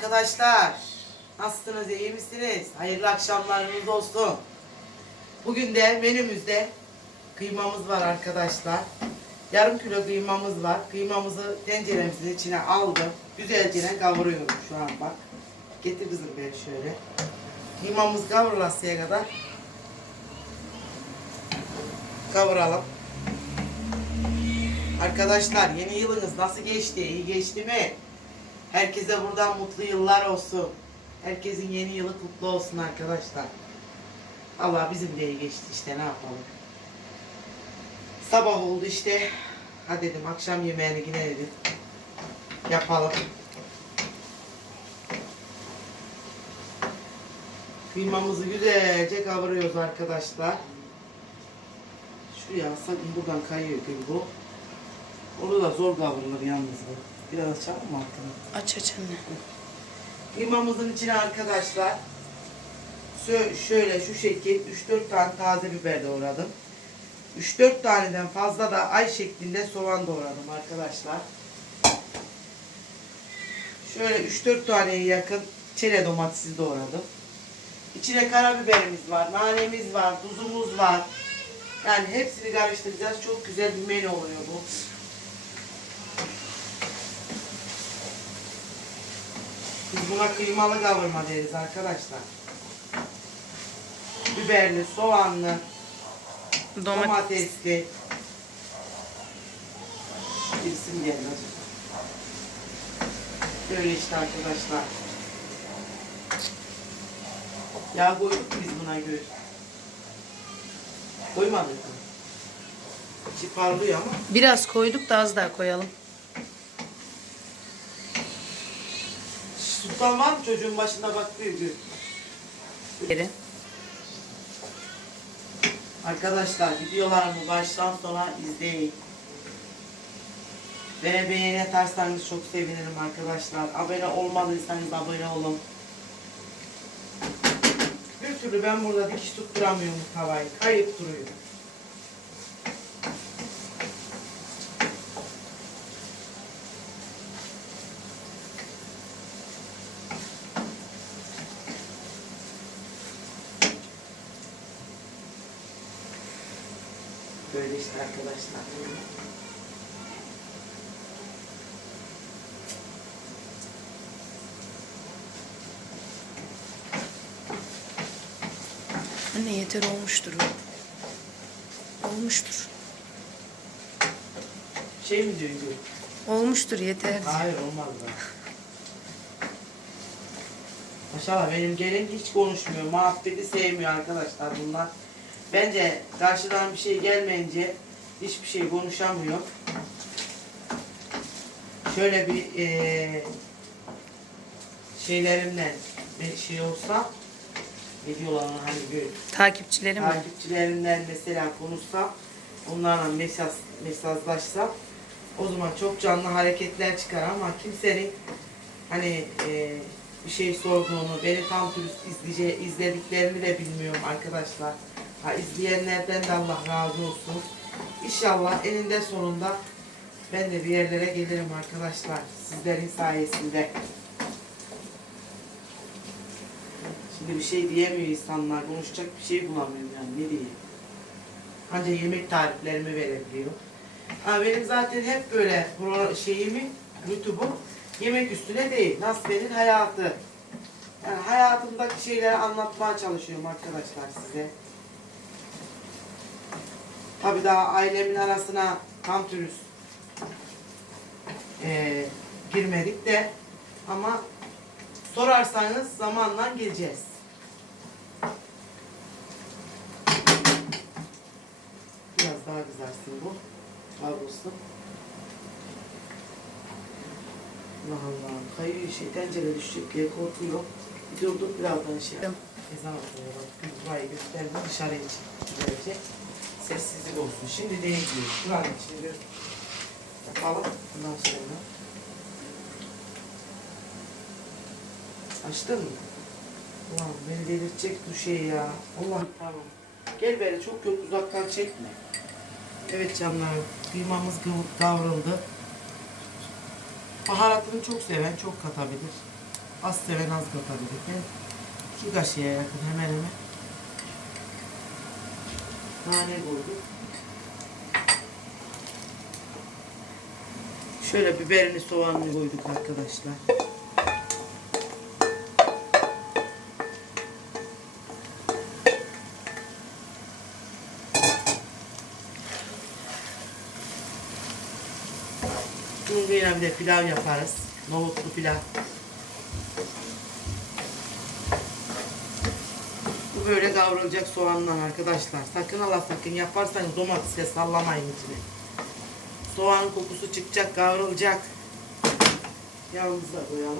arkadaşlar. Nasılsınız, iyi misiniz? Hayırlı akşamlarınız olsun. Bugün de menümüzde kıymamız var arkadaşlar. Yarım kilo kıymamız var. Kıymamızı tenceremizin içine aldım. Güzelce kavuruyorum şu an bak. Getir kızım beni şöyle. Kıymamız kavrulasıya kadar kavuralım. Arkadaşlar yeni yılınız nasıl geçti? İyi geçti mi? Herkese buradan mutlu yıllar olsun. Herkesin yeni yılı kutlu olsun arkadaşlar. Allah bizim de iyi geçti işte ne yapalım. Sabah oldu işte. Hadi dedim akşam yemeğini yine dedim. Yapalım. Kıymamızı güzelce kavuruyoruz arkadaşlar. Şuraya sakın buradan kayıyor gül bu. Onu da zor kavrulur yalnız bu. Biraz açalım mı altını? Aç aç anne. Kıymamızın içine arkadaşlar şöyle şu şekil 3-4 tane taze biber doğradım. 3-4 taneden fazla da ay şeklinde soğan doğradım arkadaşlar. Şöyle 3-4 taneye yakın çere domatesi doğradım. İçine karabiberimiz var, nanemiz var, tuzumuz var. Yani hepsini karıştıracağız. Çok güzel bir menü oluyor bu. Biz buna kıymalı kavurma deriz arkadaşlar. Biberli, soğanlı, Domates. domatesli. Girsin gelin Böyle işte arkadaşlar. Yağ koyduk mu biz buna göre? Koymadık mı? İçi parlıyor ama. Biraz koyduk da az daha koyalım. Var mı çocuğun başında bakıyor diyor. Geri. Arkadaşlar videolarımı baştan sona izleyin. Ve beğeni atarsanız çok sevinirim arkadaşlar. Abone olmadıysanız abone olun. Bir türlü ben burada dikiş tutturamıyorum tavayı. Kayıp duruyor. Böyle işte arkadaşlar. Anne yeter olmuştur o. Olmuştur. Şey mi diyor? diyor? Olmuştur yeter. Hayır olmaz da. Maşallah benim gelin hiç konuşmuyor. Muhabbeti sevmiyor arkadaşlar bunlar. Bence karşıdan bir şey gelmeyince hiçbir şey konuşamıyor. Şöyle bir eee şeylerimle bir şey olsa ona hani böyle Takipçilerim mi? takipçilerinden mesela konuşsam, onlarla mesaj, mesajlaşsam o zaman çok canlı hareketler çıkar ama kimsenin hani e, bir şey sorduğunu, beni tam dürüst izleyece, izlediklerini de bilmiyorum arkadaşlar. Ha, izleyenlerden de Allah razı olsun. İnşallah eninde sonunda ben de bir yerlere gelirim arkadaşlar. Sizlerin sayesinde. Şimdi bir şey diyemiyor insanlar. Konuşacak bir şey bulamıyorum yani. Ne diyeyim? Ancak yemek tariflerimi verebiliyor. Ha, benim zaten hep böyle şeyimi, YouTube'um yemek üstüne değil. Nasbe'nin hayatı. Yani hayatımdaki şeyleri anlatmaya çalışıyorum arkadaşlar size. Daha ailemin arasına tam türüz eee, girmedik de ama sorarsanız zamanla geleceğiz. Biraz daha kızarsın bu. Kavrulsun. Allah Allah. Kayıyor şey tencere düşecek diye korkuyorum. Bir dur dur birazdan şey. Ezan okuyor. Burayı gösterme dışarıya çık. Sessizlik olsun. Şimdi değil diyor. Buranın içini bir yapalım. Bundan sonra. Açtın mı? Ulan beni delirtecek bu şey ya. Allah tamam. Gel beni çok yok uzaktan çekme. Evet canlarım. Kıymamız kavruldu. Baharatını çok seven çok katabilir. Az seven az katabilir. Yani iki kaşığa yakın hemen hemen. Nane koyduk. Şöyle biberini soğanını koyduk arkadaşlar. Bulguruyla bir de pilav yaparız. Nohutlu pilav. Bu böyle kavrulacak soğanla arkadaşlar. Sakın ala sakın yaparsanız domatesle sallamayın içine. Soğan kokusu çıkacak, kavrulacak. Yağımızı da koyalım.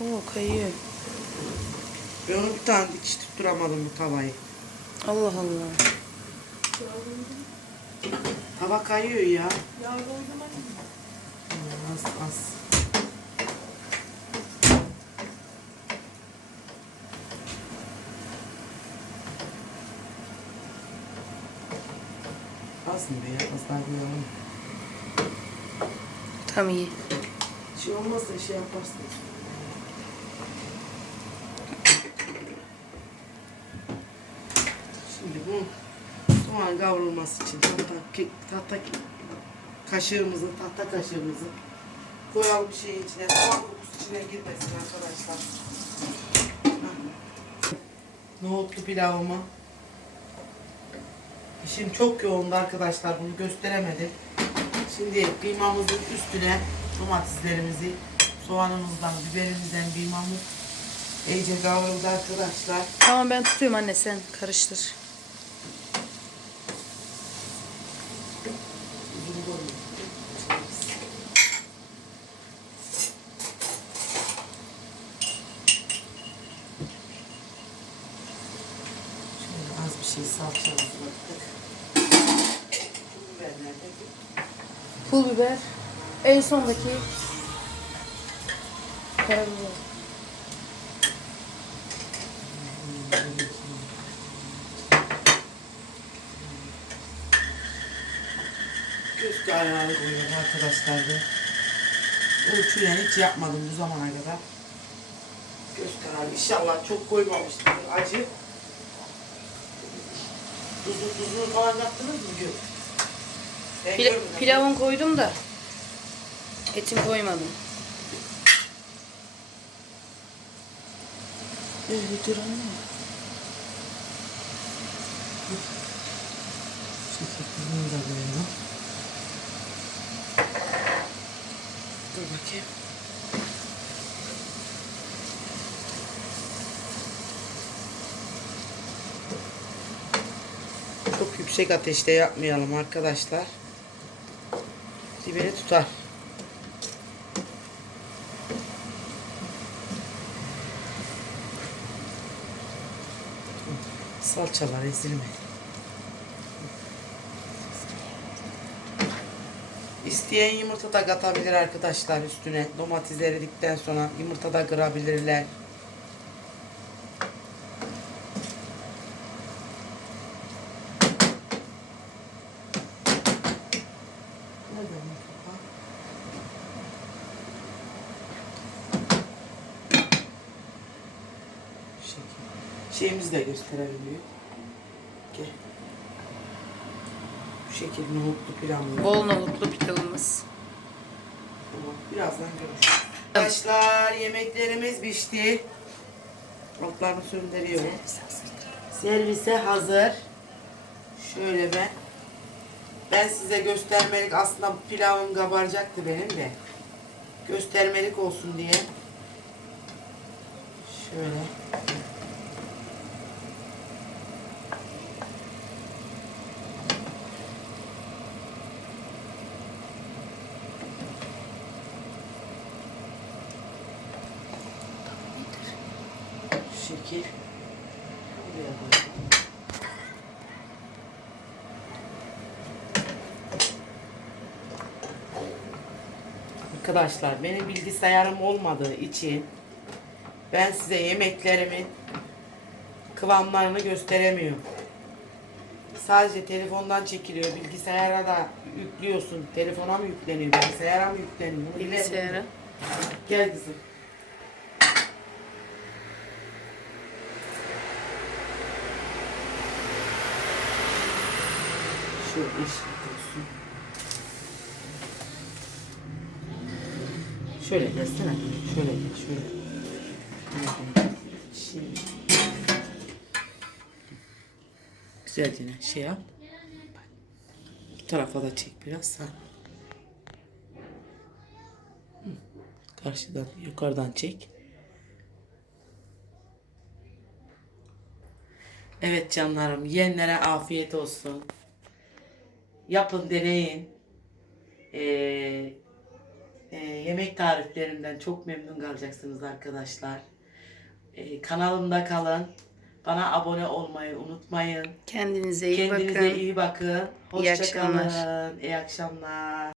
Oo kayıyor. Ben onu bir tane dikiş tutturamadım bu tavayı. Allah Allah. Tava kayıyor ya. Yağ koydum. Az az. Be ya? Daha koyalım. Tam iyi. Şey olmazsa şey yaparsın. Şimdi bu soğan kavrulması için tahta, tahta kaşığımızı, tahta kaşığımızı koyalım şeyin içine. Soğan kokusu içine girmesin arkadaşlar. Hah. Nohutlu pilavımı. İşim çok yoğundu arkadaşlar. Bunu gösteremedim. Şimdi kıymamızın üstüne domateslerimizi, soğanımızdan, biberimizden kıymamız iyice kavruldu arkadaşlar. Tamam ben tutuyorum anne sen karıştır. Uzun koyuyorum. Şöyle az bir şey salçamızı baktık. Pul biber nerede? Pul biber. En sondaki karabiber. Köfte ayarı koyuyorum arkadaşlar da. Ölçüyle hiç yapmadım bu zamana kadar. Göz kararı. İnşallah çok koymamıştır acı. Tuzu tuzunu falan yaptınız mı? Yok. Görmedim. pilavın koydum da etin koymadım. Öyledir anne. Şekerini da koyalım. Dur bakayım. Çok yüksek ateşte yapmayalım arkadaşlar. Tutar. Salçalar ezilmedi. İsteyen yumurta da katabilir arkadaşlar üstüne. Domates eridikten sonra yumurta da kırabilirler. Nerede bunun kapağı? Şu şekil. Şeyimizi de gösterebiliyor. Gel. Bu şekil nohutlu pilavımız. Bol nohutlu pilavımız. Tamam, birazdan görüşürüz. Arkadaşlar yemeklerimiz pişti. Altlarını söndürüyorum. Servise hazır. Şöyle ben. Ben size göstermelik aslında pilavım kabaracaktı benim de. Göstermelik olsun diye. Şöyle. Arkadaşlar benim bilgisayarım olmadığı için ben size yemeklerimin kıvamlarını gösteremiyorum. Sadece telefondan çekiliyor. Bilgisayara da yüklüyorsun. Telefona mı yükleniyor? Bilgisayara mı yükleniyor? Bilgisayara. Gel kızım. Şu iş. Şöyle gelsene. Şöyle gel. Şöyle. Şimdi. Güzelce şey yap. Bu tarafa da çek biraz. Ha. Karşıdan yukarıdan çek. Evet canlarım, yiyenlere afiyet olsun. Yapın, deneyin. Ee, e, yemek tariflerimden çok memnun kalacaksınız arkadaşlar. Ee, kanalımda kalın. Bana abone olmayı unutmayın. Kendinize iyi Kendinize bakın. iyi bakın. İyi Hoşça akşamlar. İyi akşamlar.